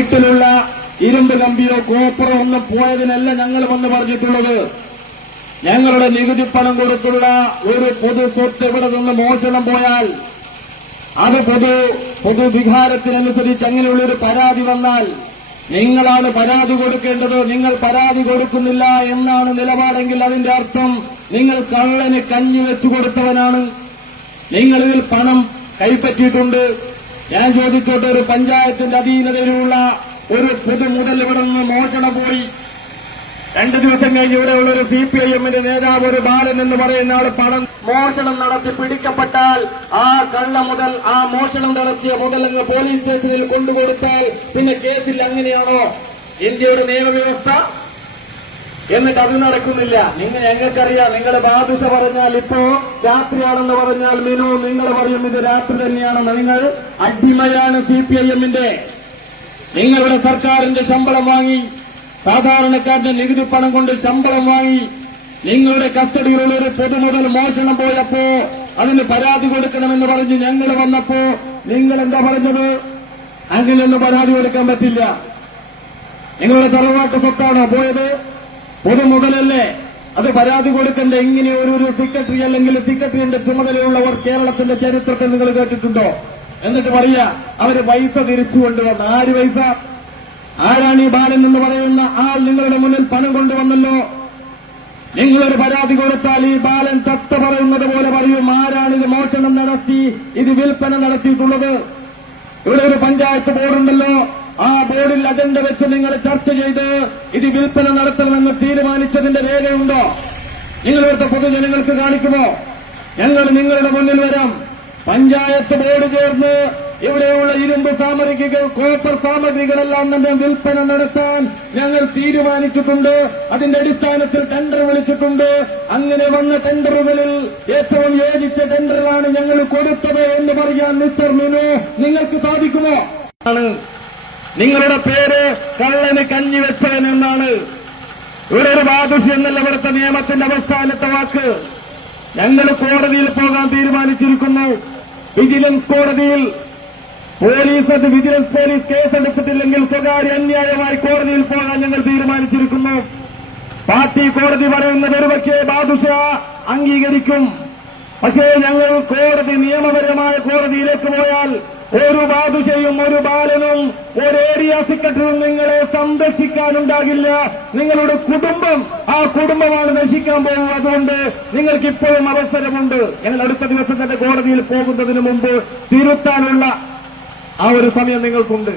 വീട്ടിലുള്ള ഇരുമ്പ് കമ്പിയോ കോപ്പറോ ഒന്നും പോയതിനല്ല ഞങ്ങൾ വന്ന് പറഞ്ഞിട്ടുള്ളത്. ഞങ്ങളുടെ നികുതി പണം കൊടുത്തുള്ള ഒരു പൊതു സ്വത്ത് ഇവിടെ നിന്ന് മോഷണം പോയാൽ അത് പൊതുവികാരത്തിനനുസരിച്ച് അങ്ങനെയുള്ളൊരു പരാതി വന്നാൽ നിങ്ങളാണ് പരാതി കൊടുക്കേണ്ടത്. നിങ്ങൾ പരാതി കൊടുക്കുന്നില്ല എന്നാണ് നിലപാടെങ്കിൽ അതിന്റെ അർത്ഥം നിങ്ങൾ കള്ളന് കഞ്ഞി വെച്ചു കൊടുത്തവനാണ്. നിങ്ങളിതിൽ പണം കൈപ്പറ്റിയിട്ടുണ്ട്. ഞാൻ ചോദിച്ചോട്ടെ, ഒരു പഞ്ചായത്തിന്റെ അധീനതയിലുള്ള ഒരു പൊതുമുതൽ ഇവിടെ നിന്ന് മോഷണം പോയി. 2 ദിവസം കഴിഞ്ഞ് ഇവിടെയുള്ള ഒരു സിപിഐഎമ്മിന്റെ നേതാവ്, ഒരു ബാലൻ എന്ന് പറയുന്ന ആൾ പണം മോഷണം നടത്തി പിടിക്കപ്പെട്ടാൽ ആ കള്ള മുതൽ, ആ മോഷണം നടത്തിയ മുതൽ അങ്ങ് പോലീസ് സ്റ്റേഷനിൽ കൊണ്ടുകൊടുത്താൽ പിന്നെ കേസിൽ അങ്ങനെയാണോ ഇന്ത്യയുടെ നിയമവ്യവസ്ഥ? എന്നിട്ട് അത് നടക്കുന്നില്ല. ഞങ്ങൾക്കറിയാം, നിങ്ങൾ ബാദുഷ പറഞ്ഞാൽ ഇപ്പോ രാത്രിയാണെന്ന് പറഞ്ഞാൽ മിനു നിങ്ങൾ പറയും ഇത് രാത്രി തന്നെയാണെന്ന്. നിങ്ങൾ അടിമയാണ് സിപിഐഎമ്മിന്റെ. നിങ്ങളുടെ സർക്കാരിന്റെ ശമ്പളം വാങ്ങി, സാധാരണക്കാരന്റെ നികുതി പണം കൊണ്ട് ശമ്പളം വാങ്ങി, നിങ്ങളുടെ കസ്റ്റഡിയിലുള്ള ഒരു പൊതുമുതൽ മോഷണം പോയപ്പോ അതിന് പരാതി കൊടുക്കണമെന്ന് പറഞ്ഞ് ഞങ്ങൾ വന്നപ്പോ നിങ്ങൾ എന്താ പറഞ്ഞത്? അങ്ങനെയൊന്നും പരാതി കൊടുക്കാൻ പറ്റില്ല. നിങ്ങളുടെ തറവാട്ട് സ്വത്താണോ പോയത്? പൊതുമുതലല്ലേ? അത് പരാതി കൊടുക്കേണ്ട. ഇങ്ങനെ ഒരു സെക്രട്ടറി അല്ലെങ്കിൽ സെക്രട്ടറിയുടെ ചുമതലയുള്ളവർ കേരളത്തിന്റെ ചരിത്രത്തിൽ നിങ്ങൾ കേട്ടിട്ടുണ്ടോ? എന്നിട്ട് പറയാ അവര് പൈസ തിരിച്ചു കൊണ്ടുവന്ന. ആര് പൈസ? ആരാണ് ഈ ബാലൻ എന്ന് പറയുന്ന ആൾ? നിങ്ങളുടെ മുന്നിൽ പണം കൊണ്ടുവന്നല്ലോ. നിങ്ങളൊരു പരാതി കൊടുത്താൽ ഈ ബാലൻ തത്ത പറയുന്നത് പോലെ പറയും ആരാണ് ഇത് മോഷണം നടത്തി, ഇത് വിൽപ്പന നടത്തിയിട്ടുള്ളത്. ഇവിടെ ഒരു പഞ്ചായത്ത് ബോർഡുണ്ടല്ലോ, ആ ബോർഡിൽ അജണ്ട വെച്ച് നിങ്ങൾ ചർച്ച ചെയ്ത് ഇത് വിൽപ്പന നടത്തണമെന്ന് തീരുമാനിച്ചതിന്റെ രേഖയുണ്ടോ? നിങ്ങളിവിടുത്തെ പൊതുജനങ്ങൾക്ക് കാണിക്കുമോ? ഞങ്ങൾ നിങ്ങളുടെ മുന്നിൽ വരാം. പഞ്ചായത്ത് ബോർഡ് ചേർന്ന് ഇവിടെയുള്ള ഇരുമ്പ് സാമഗ്രികൾ, കോപ്പർ സാമഗ്രികളെല്ലാം തന്നെ വിൽപ്പന നടത്താൻ ഞങ്ങൾ തീരുമാനിച്ചിട്ടുണ്ട്. അതിന്റെ അടിസ്ഥാനത്തിൽ ടെൻഡർ വിളിച്ചിട്ടുണ്ട്. അങ്ങനെ വന്ന ടെൻഡറുകളിൽ ഏറ്റവും യോജിച്ച ടെൻഡറിലാണ് ഞങ്ങൾ കൊടുത്തത് എന്ന് പറയാൻ മിസ്റ്റർ മിനു നിങ്ങൾക്ക് സാധിക്കുമോ? നിങ്ങളുടെ പേര് കള്ളന് കഞ്ഞി വെച്ചവൻ എന്നാണ്. ഇവിടെ ഒരു ബാദുഷ് എന്നല്ല ഇവിടുത്തെ നിയമത്തിന്റെ അവസാനത്തെ വാക്ക്. ഞങ്ങൾ കോടതിയിൽ പോകാൻ തീരുമാനിച്ചിരിക്കുന്നു. വിജിലൻസ് കോടതിയിൽ വിജിലൻസ് പോലീസ് കേസെടുത്തിട്ടില്ലെങ്കിൽ സ്വകാര്യ അന്യായമായി കോടതിയിൽ പോകാൻ ഞങ്ങൾ തീരുമാനിച്ചിരിക്കുന്നു. പാർട്ടി കോടതി പറയുന്നത് ഒരുപക്ഷെ ബാദുഷ അംഗീകരിക്കും. പക്ഷേ ഞങ്ങൾ കോടതി, നിയമപരമായ കോടതിയിലേക്ക് പോയാൽ ഒരു ബാദുഷയും ഒരു ബാലനും ഒരു ഏരിയ സെക്രട്ടറിയും നിങ്ങളെ സംരക്ഷിക്കാനുണ്ടാകില്ല. നിങ്ങളുടെ കുടുംബം, ആ കുടുംബമാണ് നശിക്കാൻ പോകുന്നത്. അതുകൊണ്ട് നിങ്ങൾക്ക് ഇപ്പോഴും അവസരമുണ്ട്. ഞങ്ങൾ അടുത്ത ദിവസം തന്നെ കോടതിയിൽ പോകുന്നതിന് മുമ്പ് തിരുത്താനുള്ള ആ ഒരു സമയം നിങ്ങൾക്കുണ്ട്.